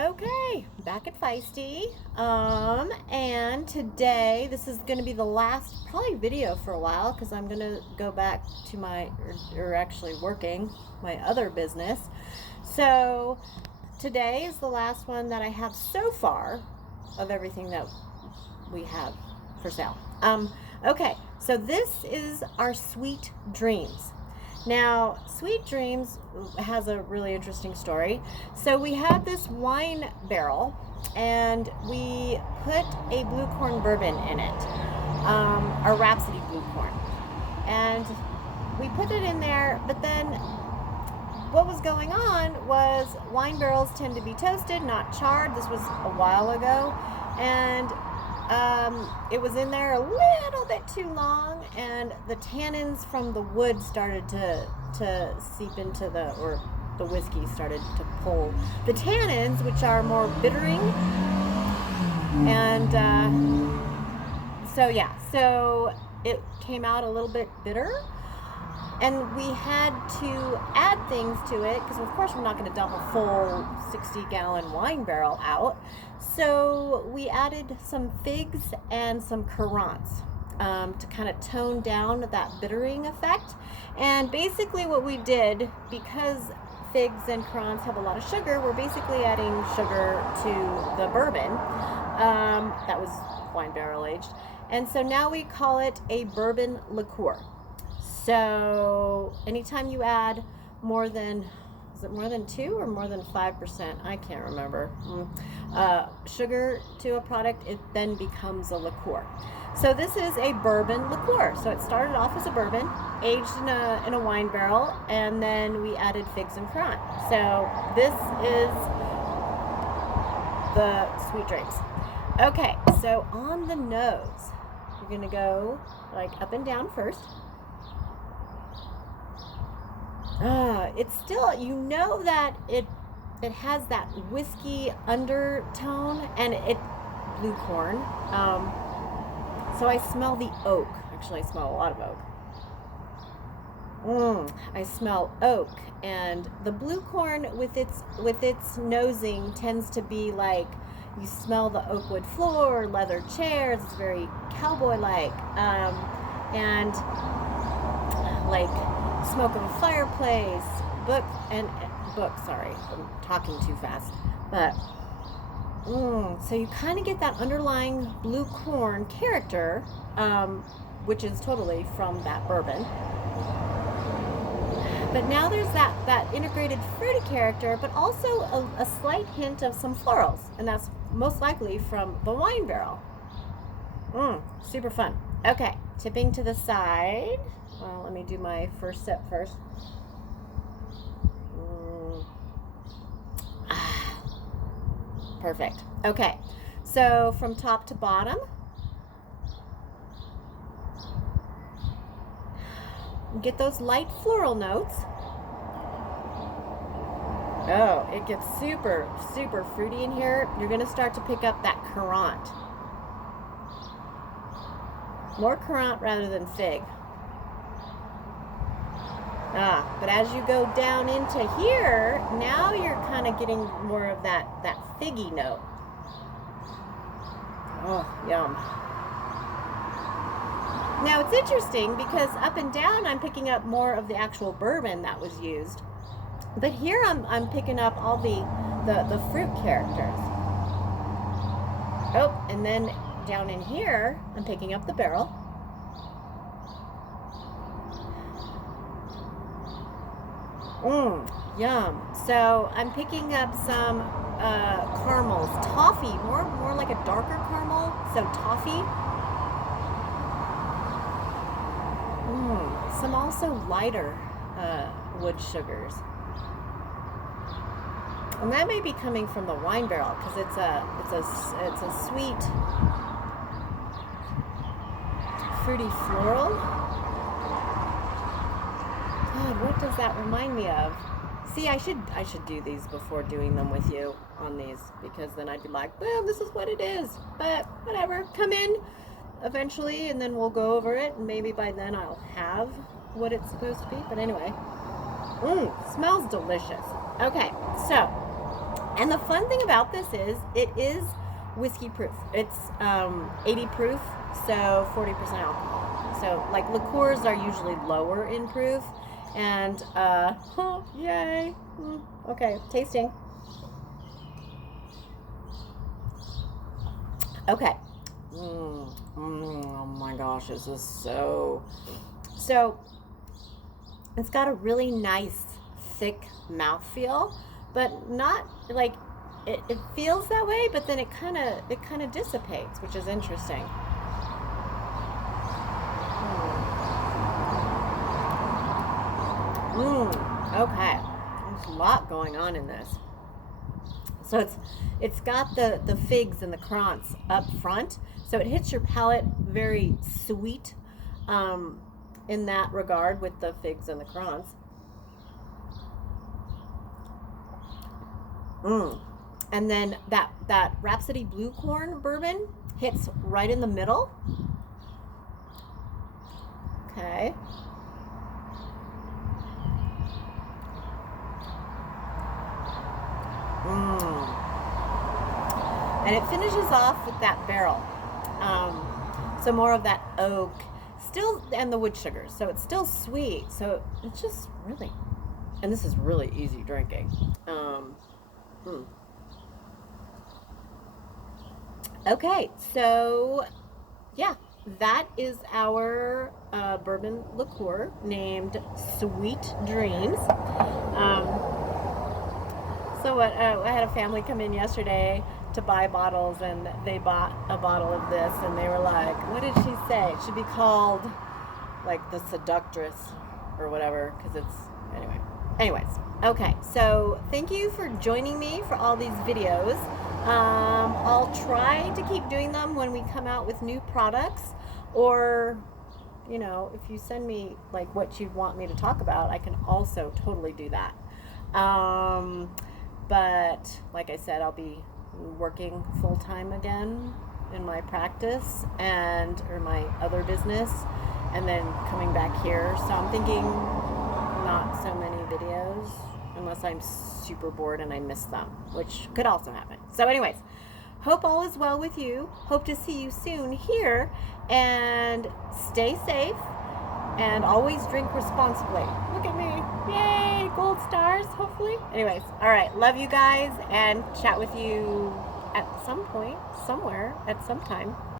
Okay, back at Feisty. And today this is going to be the last probably video for a while because I'm going to go back to my, or actually working my other business. So today is the last one that I have so far of everything that we have for sale. Okay, so this is our Sweet Dreams. Now, Sweet Dreams has a really interesting story. So we had this wine barrel and we put a blue corn bourbon in it, our Rhapsody Blue Corn. And we put it in there, but then what was going on was wine barrels tend to be toasted, not charred. This was a while ago. And it was in there a little bit too long, and the tannins from the wood started to seep into the whiskey started to pull the tannins, which are more bittering. And so it came out a little bit bitter. And we had to add things to it because, of course, we're not going to dump a full 60-gallon wine barrel out. So we added some figs and some currants to kind of tone down that bittering effect. And basically what we did, because figs and currants have a lot of sugar, we're basically adding sugar to the bourbon that was wine barrel aged. And so now we call it a bourbon liqueur. So anytime you add more than, is it more than 2 or more than 5%? I can't remember. Sugar to a product, it then becomes a liqueur. So this is a bourbon liqueur. So it started off as a bourbon, aged in a wine barrel, and then we added figs and currant. So this is the Sweet Dreams. Okay, so on the nose, you're gonna go like up and down first. It's still, you know that it has that whiskey undertone, and blue corn. So I smell the oak. Actually, I smell a lot of oak. I smell oak, and the blue corn with its nosing tends to be like, you smell the oak wood floor, leather chairs. It's very cowboy-like, and like smoke of a fireplace, sorry, I'm talking too fast, but so you kind of get that underlying blue corn character, which is totally from that bourbon. But now there's that integrated fruity character, but also a slight hint of some florals, and that's most likely from the wine barrel. Super fun. Okay, tipping to the side. Well, let me do my first sip first. Perfect. Okay, so from top to bottom, get those light floral notes. Oh, it gets super, super fruity in here. You're going to start to pick up that currant. More currant rather than fig. But as you go down into here, now you're kind of getting more of that figgy note. Oh, yum. Now it's interesting because up and down I'm picking up more of the actual bourbon that was used. But here I'm picking up all the fruit characters. Oh, and then down in here I'm picking up the barrel. Yum. So I'm picking up some caramels, toffee, more like a darker caramel, so toffee. Some also lighter wood sugars. And that may be coming from the wine barrel because it's a sweet, fruity floral. God, what does that remind me of? See, I should do these before doing them with you on these, because then I'd be like, well, this is what it is. But whatever, come in eventually and then we'll go over it, and maybe by then I'll have what it's supposed to be. But anyway, smells delicious. Okay, so And the fun thing about this is it is whiskey proof. It's 80 proof, so 40% alcohol. So like liqueurs are usually lower in proof. And yay. Okay, tasting. Okay. Oh my gosh, this is so it's got a really nice thick mouthfeel, but not like it feels that way, but then it kind of dissipates, which is interesting. Okay, there's a lot going on in this. So it's got the figs and the currants up front, so it hits your palate very sweet in that regard with the figs and the currants. And then that Rhapsody Blue Corn Bourbon hits right in the middle. Okay. And it finishes off with that barrel. So more of that oak, still, and the wood sugars. So it's still sweet. So it's just really, and this is really easy drinking. Okay, so yeah, that is our bourbon liqueur named Sweet Dreams. So what? I had a family come in yesterday to buy bottles, and they bought a bottle of this, and they were like, "What did she say? It should be called like the Seductress or whatever," because it's anyway. Anyways, okay. So thank you for joining me for all these videos. I'll try to keep doing them when we come out with new products, or you know, if you send me like what you want me to talk about, I can also totally do that. But like I said, I'll be working full-time again in my practice or my other business, and then coming back here. So I'm thinking not so many videos unless I'm super bored and I miss them, which could also happen. So anyways, hope all is well with you. Hope to see you soon here, and stay safe and always drink responsibly. Look at me. Yay, gold stars, hopefully. Anyways, all right, love you guys, and chat with you at some point, somewhere, at some time.